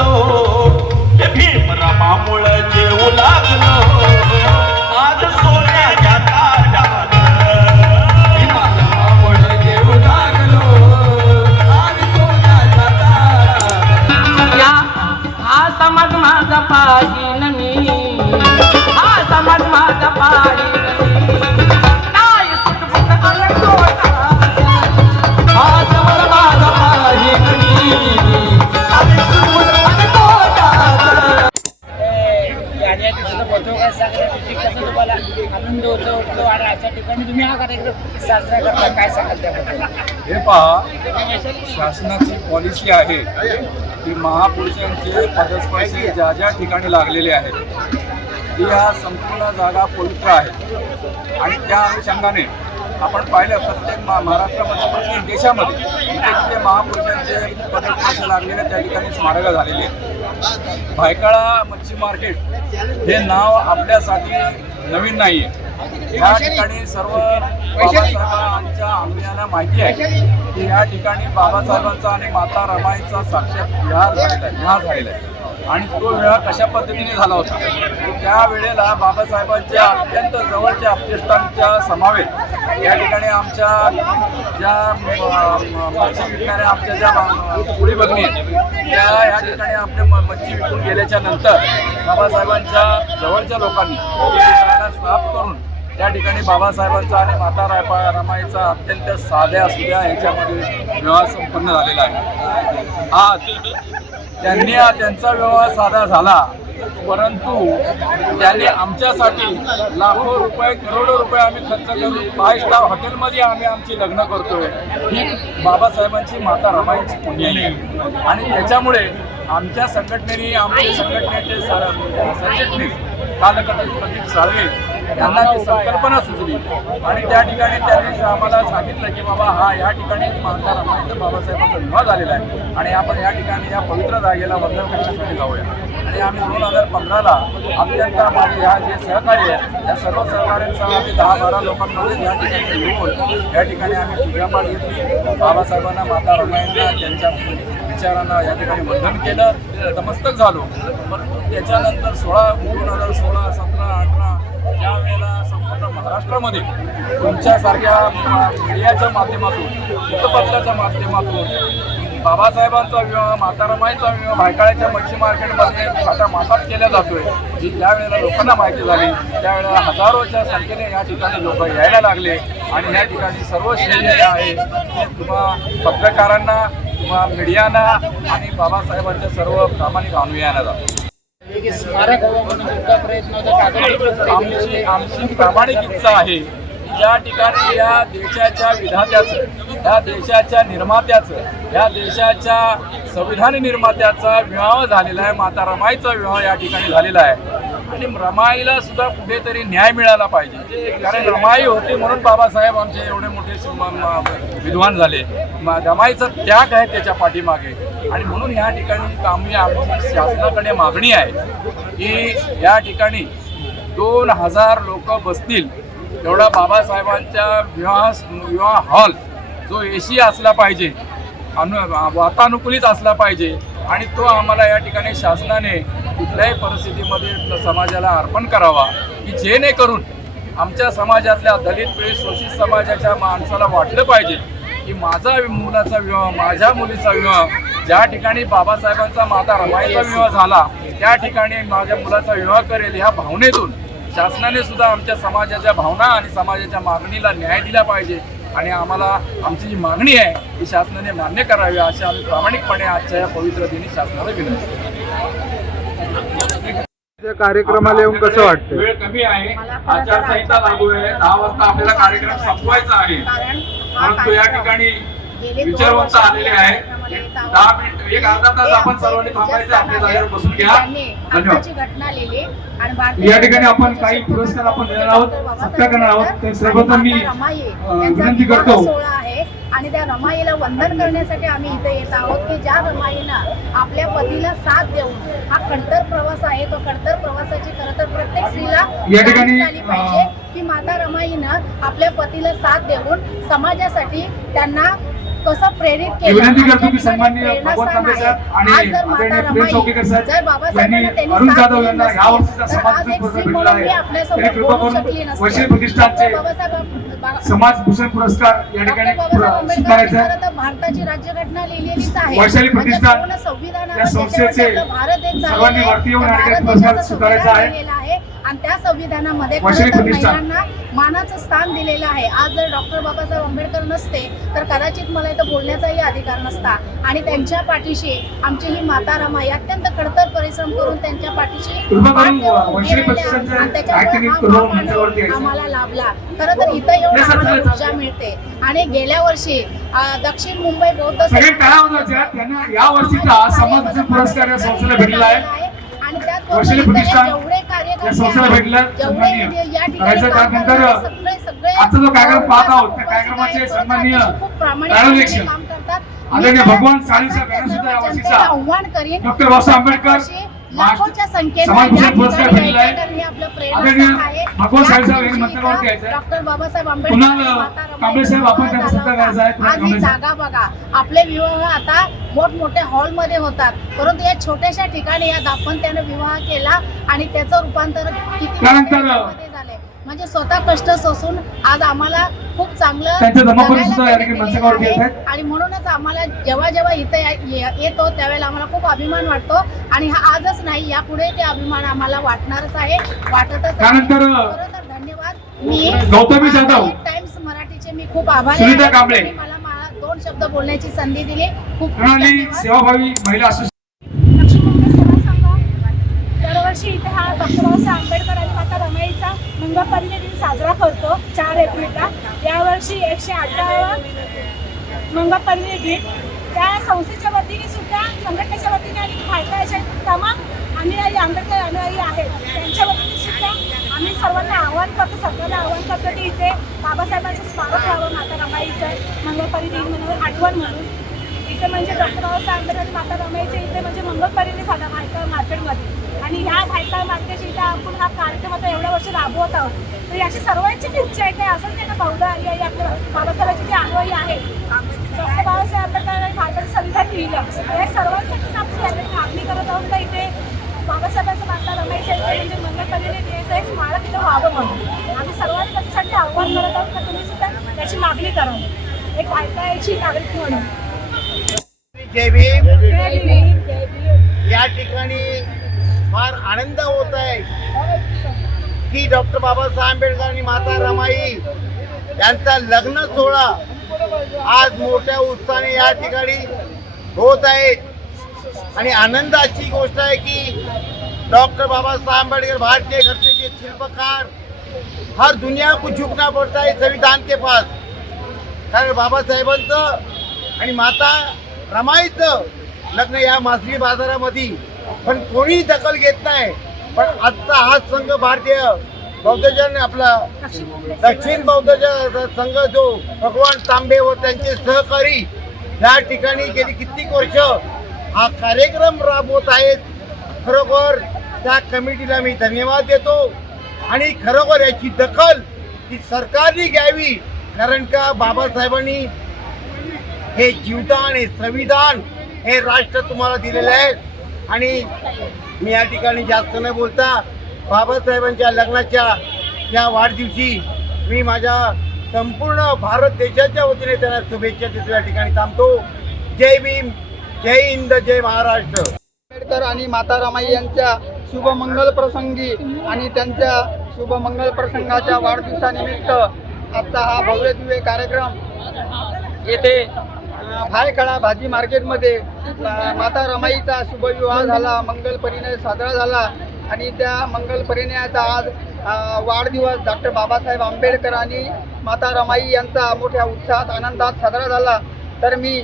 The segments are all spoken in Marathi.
लागलो. हे भीमरामामुळ जेवू लागलो. आज सोन्याच्या ताटात लागलो. आज सोन्याच्या ताटात. या हा समाज माझा पाहिन मी. होतो ठिकाणी तुम्ही हा कार्यक्रम साजरा करता काय सांगाल त्याबद्दल? हे पहा शासनाची पॉलिसी आहे की महापुरुषांचे पदस्पर्शी ज्या ज्या ठिकाणी लागलेले आहेत ती ह्या संपूर्ण जागा पवित्र आहेत आणि त्या अनुषंगाने आपण पाहिलं प्रत्येक मा महाराष्ट्रामध्ये प्रत्येक देशामध्ये जिथे तिथे महापुरुषांचे पदस्पर्श लागलेले त्या ठिकाणी स्मारकं झालेली आहेत. भायकाळा मच्छी मार्केट हे नाव आपल्यासाठी नवीन नाही आहे या ठिकाणी सर्व बाबासाहेबांच्या अनुयायांना माहिती आहे की या ठिकाणी बाबासाहेबांचा आणि माता रमाईचा साक्षात विहार झालेला आहे विहार झालेला आहे. आणि तो विवाह कशा पद्धतीने झाला होता? त्यावेळेला त्या वेळेला बाबासाहेबांच्या अत्यंत जवळच्या अपतेष्टांच्या समावेत या ठिकाणी आमच्या ज्या मच्छी विकणाऱ्या आमच्या ज्या पुढी बघणी आहेत त्या या ठिकाणी आपल्या म- मच्छी विकून गेल्याच्यानंतर बाबासाहेबांच्या जवळच्या लोकांनी साफ करून त्या ठिकाणी बाबासाहेबांचा आणि माता रायपा रमाईचा अत्यंत साध्या सुध्या ह्याच्यामध्ये विवाह संपन्न झालेला आहे. आज त्यांनी त्यांचा विवाह साधा झाला परंतु त्यांनी आमच्यासाठी लाखो रुपये करोडो रुपये आम्ही खर्च करून फाय स्टार हॉटेलमध्ये आम्ही आमची लग्न करतोय. ही बाबासाहेबांची माता रमाईची पुण्यली. आणि त्याच्यामुळे आमच्या संघटनेने आमच्या संघटनेचे सर- सरचिटणीस कालकथित प्रदीप साळवे यांना ती संकल्पना सुचली. आणि त्या ठिकाणी त्यांनी आम्हाला सांगितलं की बाबा हा या ठिकाणी माता रमाईचा बाबासाहेबांचा विवाह झालेला आहे. आणि आपण या ठिकाणी या पवित्र जागेला वंदन करण्यासाठी जाऊया. आणि आम्ही दोन हजार पंधराला अत्यंत माझे ह्या जे सहकार्य आहे त्या सर्व सहकार्यांसह आम्ही दहा बारा लोकांमध्ये या ठिकाणी येऊन या ठिकाणी आम्ही पूजापाठ घेतली बाबासाहेबांना माता रामायणला त्यांच्या विचारांना या ठिकाणी बंधन केलं नतमस्तक झालो. परंतु त्याच्यानंतर सोळा दोन हजार सोळा सतरा अठरा या वेळेला संपूर्ण महाराष्ट्रामध्ये तुमच्यासारख्या मीडियाच्या माध्यमातून वृत्तपत्राच्या माध्यमातून बाबासाहेबांचा विवाह मातारमाईचा विवाह भायकाळ्याच्या मच्छी मार्केटमध्ये आता मातात केला जातोय. जी ज्या वेळेला लोकांना माहिती झाली त्यावेळेला हजारोच्या संख्येने या ठिकाणी लोक यायला लागले. आणि या ठिकाणी सर्व श्रेय जे आहे ते तुम्हा पत्रकारांना किंवा मीडियाना आणि बाबासाहेबांच्या सर्व प्रामाणिक अनुयायांना जातो आमची आमची प्रामाणिक इच्छा आहे या ठिकाणी या देशाच्या विधात्याचं या देशाच्या निर्मात्याचं या देशाच्या संविधान निर्मात्याचा विवाह झालेला आहे माता रमाईचा विवाह या ठिकाणी झालेला आहे. आणि रमाईला सुद्धा कुठेतरी न्याय मिळाला पाहिजे. कारण रमाई होती म्हणून बाबासाहेब आमचे एवढे मोठे विद्वान झाले. म- रमाईचा त्याग आहे त्याच्या पाठीमागे. आणि म्हणून या ठिकाणी आम्ही शासनाकडे मागणी आहे की या ठिकाणी दोन हजार लोक बसतील. एवढा बाबासाहेबांच्या विवाह विवाह हॉल जो एसी असला पाहिजे अनु वातानुकूलित असला पाहिजे. आणि तो आम्हाला या ठिकाणी शासनाने कुठल्याही परिस्थितीमध्ये समाजाला अर्पण करावा की जेणेकरून आमच्या समाजातल्या दलित पीडित शोषित समाजाच्या माणसाला वाटलं पाहिजे की माझा मुलाचा विवाह माझ्या मुलीचा विवाह ज्या ठिकाणी बाबासाहेबांचा माता रमाईचा विवाह झाला त्या ठिकाणी माझ्या मुलाचा विवाह करेल ह्या भावनेतून शासनाने सुद्धा आमच्या समाजाच्या भावना आणि समाजाच्या मागणीला न्याय दिला पाहिजे. आणि आम्हाला आमची जी मागणी आहे ती शासनाने मान्य करावी अशी आम्ही प्रामाणिकपणे आजच्या या पवित्र दिनी शासनाला विनंती कार्यक्रमाला येऊन कसं वाटतं वेळ कमी आहे. आचारसंहिता लागू आहे. दहा वाजता आपल्याला कार्यक्रम संपवायचा आहे. परंतु या ठिकाणी विचारवंत आलेले आहे दहा मिनिट एक अर्धा तास आपण सर्वांनी थांबायचं आपल्या जागेवर बसून घ्या. धन्यवाद. या ठिकाणी आपण काही पुरस्कार आपण देणार आहोत सत्कार करणार आहोत. ते सर्वप्रथम मी विनंती करतो आणि त्या रमाईला वंदन करण्यासाठी आम्ही इथे येत आहोत की ज्या रमाईनं आपल्या पतीला साथ देऊन हा खडतर प्रवास आहे तो खडतर प्रवासाची खरं तर प्रत्येक स्त्रीला झाली पाहिजे की माता रमाईनं आपल्या पतीला साथ देऊन समाजासाठी त्यांना कसं प्रेरित केलं विनंती करतो की सन्माननीय भगवंत तांबे. साहेब आणि आदरणीय प्रेम चौकेकर साहेब यांनी अरुण जाधव यांना वर्षीचा समाज पुरस्कार आहे त्यांनी कृपा करून प्रतिष्ठानचे समाज भूषण या ठिकाणी स्वीकारायचा भारताची राज्यघटना लिहिलेलीच आहे वैशाली म्हणजे प्रतिष्ठान पूर्ण संविधानावर या संस्थेचे सर्वांनी. वरती येऊन या ठिकाणी पुरस्कार स्वीकारायचा आहे. आणि त्या संविधानामध्ये. महिलांना मानाचं स्थान दिलेलं आहे. आज जर डॉक्टर बाबासाहेब आंबेडकर नसते तर कदाचित मला इथं बोलण्याचाही अधिकार नसता. आणि त्यांच्या पाठीशी आमची ही माता रमाई अत्यंत खडतर परिश्रम करून त्यांच्या पाठीशी. आम्हाला लाभला. खरं तर इथं येऊन आम्हाला ऊर्जा मिळते. आणि गेल्या वर्षी दक्षिण मुंबई बौद्ध या वर्षीचा समाज पुरस्कार या संस्थेला भेटला आहे. वैशाली प्रतिष्ठान या संस्थेला भेटला सन्माननीय. करायचं त्यानंतर आजचा जो कार्यक्रम पाहत आहोत त्या कार्यक्रमाचे सन्माननीय करतात. आदरणीय भगवान यांना सुद्धा डॉक्टर बाबासाहेब आंबेडकर लाखोच्या आहे. भगवान आहे. डॉक्टर बाबासाहेब आंबेडकर साहेब, आज ही साहेब. जागा बघा आपले विवाह आता मोठमोठ्या हॉलमध्ये होतात परंतु या छोट्याशा ठिकाणी या दाम्पत्याने विवाह केला आणि त्याचं रूपांतर किती म्हणजे स्वतः कष्ट सोसून आज आम्हाला खूप चांगलं. आणि म्हणूनच आम्हाला जेव्हा जेव्हा इथं येतो त्यावेळेला आम्हाला खूप अभिमान वाटतो आणि हा आजच नाही यापुढे ते अभिमान आम्हाला वाटणारच आहे वाटतच आहे. त्यानंतर- धन्यवाद मी गौतमी जाधव. टाइम्स मराठीचे मी खूप आभारी मला मला दोन शब्द बोलण्याची संधी दिली खूप. सेवाभावी महिला असोसिएशन लक्ष्मीपती सेवा संघ दरवर्षी इथे हा डॉक्टर बाबासाहेब आंबेडकर आणि माता रमाईचा दिन साजरा करतो चार एप्रिलला. यावर्षी एकशे अठरावा मंगळपर्णी दिन. त्या संस्थेच्या वतीने सुद्धा संघटनेच्या वतीने आणि भारताच्या तमाम अनुयायी आंबेडकर अनुयायी आहेत. त्यांच्या वतीने सुद्धा आम्ही सर्वांना आवाहन करतो सर्वांना आवाहन करतो की इथे बाबासाहेबांचं स्मारक व्हावं माता रमाईचं मंगळपरी दिन म्हणून आठवण म्हणून. इथे म्हणजे डॉक्टर बाबासाहेब आंबेडकर माता रमाईच्या इथे म्हणजे मंगलपारीने साधा भायकर मार्केटमध्ये. आणि ह्या भायकर मार्केटच्या इथे आपण हा कार्यक्रम आता एवढ्या वर्ष राबवत आहोत. तर याची सर्वांचीच इच्छा आहे काय असं नाही ना बहुधा आई आई आपल्या बाबासाहेबांचे जी अनुयायी आहेत डॉक्टर बाबासाहेब आंबेडकर आणि भारताचं संविधान लिहिलं. या सर्वांसाठीच आपण यावेळी मागणी करत आहोत का इथे बाबासाहेबांचं माता रमाईच्या इथे म्हणजे मंगलपारीने द्यायचं एक स्मारक इथं व्हावं म्हणून. आम्ही सर्वांनी त्याच्यासाठी आव्हान करत आहोत का तुम्ही सुद्धा त्याची मागणी करा. एक ऐकायची नागरिक म्हणून. जय भीम. जय भीम, जय भीम. या ठिकाणी फार आनंद होत आहे की डॉक्टर बाबासाहेब आंबेडकर आणि माता रमाई यांचा लग्न सोहळा आज मोठ्या उत्साहाने या ठिकाणी होत आहे. आणि आनंदाची गोष्ट आहे की डॉक्टर बाबासाहेब आंबेडकर भारतीय घटनेचे शिल्पकार हर दुनिया को झुकना पड़ता है संविधान के पास. कारण बाबासाहेबांचं आणि माता रमाईचं लग्न या मासळी बाजारामध्ये. पण कोणी दखल घेत नाही. पण आजचा हा संघ भारतीय बौद्धजन आपला दक्षिण बौद्धजन संघ जो भगवान तांबे व त्यांचे सहकारी या ठिकाणी गेली कित्येक वर्ष हा कार्यक्रम राबवत आहेत. खरोखर त्या कमिटीला मी धन्यवाद देतो. आणि खरोखर याची दखल ही सरकारने घ्यावी. कारण का बाबासाहेबांनी हे जीवदान हे संविधान हे राष्ट्र तुम्हाला दिलेलं आहे. आणि मी या ठिकाणी जास्त न बोलता बाबासाहेबांच्या लग्नाच्या या वाढदिवशी मी माझ्या संपूर्ण भारत देशाच्या वतीने त्यांना शुभेच्छा देतो या ठिकाणी थांबतो. जय भीम जय हिंद जय महाराष्ट्र. आंबेडकर आणि माता रमाई यांच्या शुभमंगल प्रसंगी आणि त्यांच्या शुभमंगल प्रसंगाच्या वाढदिवसानिमित्त आजचा हा भव्य दिव्य कार्यक्रम येथे भायखळा भाजी मार्केटमध्ये. माता रमाईचा शुभविवाह झाला मंगल परिणय साजरा झाला आणि त्या मंगल परिणयाचा आज वाढदिवस डॉक्टर बाबासाहेब आंबेडकर आणि माता रमाई यांचा मोठ्या उत्साहात आनंदात साजरा झाला. तर मी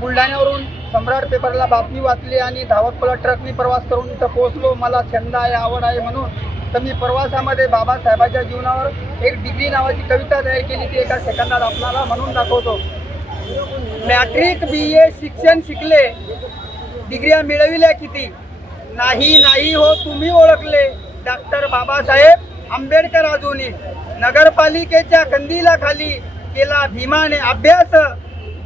बुलढाण्यावरून सम्राट पेपरला बातमी वाचली आणि धावतपला ट्रकनी प्रवास करून इथं पोहोचलो. मला छंद आहे आवड आहे म्हणून. तर मी प्रवासामध्ये बाबासाहेबाच्या जीवनावर एक डिग्री नावाची कविता तयार केली ती एका सेकंदात आपल्याला म्हणून दाखवतो. मॅट्रिक बी ए शिक्षण शिकले. डिग्र्या मिळविल्या किती? नाही नाही हो तुम्ही ओळखले. डॉक्टर बाबासाहेब आंबेडकर अजूनही. नगरपालिकेच्या कंदीला खाली केला भीमाने अभ्यास.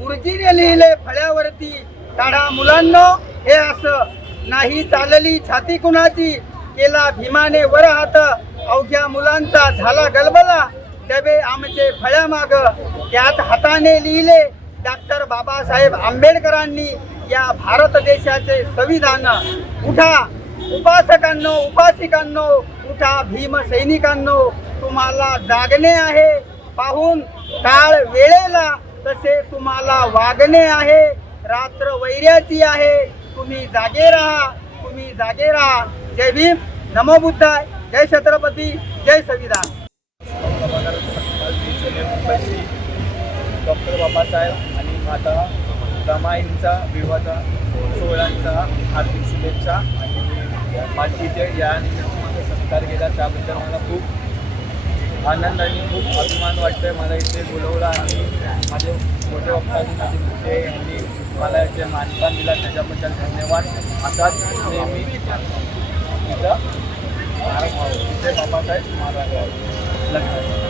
गुरुजीने लिहिले फळ्यावरती काढा मुलांनो हे असं. नाही चालली छाती कुणाची? केला भीमाने वर हात. अवघ्या मुलांचा झाला गलबला. डबे आमचे फळ्या माग त्यात हाताने लिहिले डॉक्टर बाबासाहेब आंबेडकरांनी या भारत देशाचे संविधान उठा. उपासकांनो उपासिकांनो उठा. भीम सैनिकांनो तुम्हाला जागणे आहे. पाहून काळ वेळेला तसे तुम्हाला वागणे आहे. रात्र वैर्याची आहे. तुम्ही जागे राहा. तुम्ही जागे राहा. जय भीम. नमो बुद्धाय. जय छत्रपती. जय संविधान. डॉक्टर बाबासाहेब आता रमाईंचा विवाहाचा सोहळ्यांचा हार्दिक शुभेच्छा आणि माझी जे या निमित्ताने माझा सत्कार केला. त्याबद्दल मला खूप आनंद आणि खूप अभिमान वाटतोय. मला इथे बोलवलं आणि माझे मोठे बाप्पांनी माझे मोठे यांनी मला इथे मानपान दिला. त्याच्याबद्दल धन्यवाद. असाच नेहमी इथं स्मारक बाबासाहेब महाराज व्हावं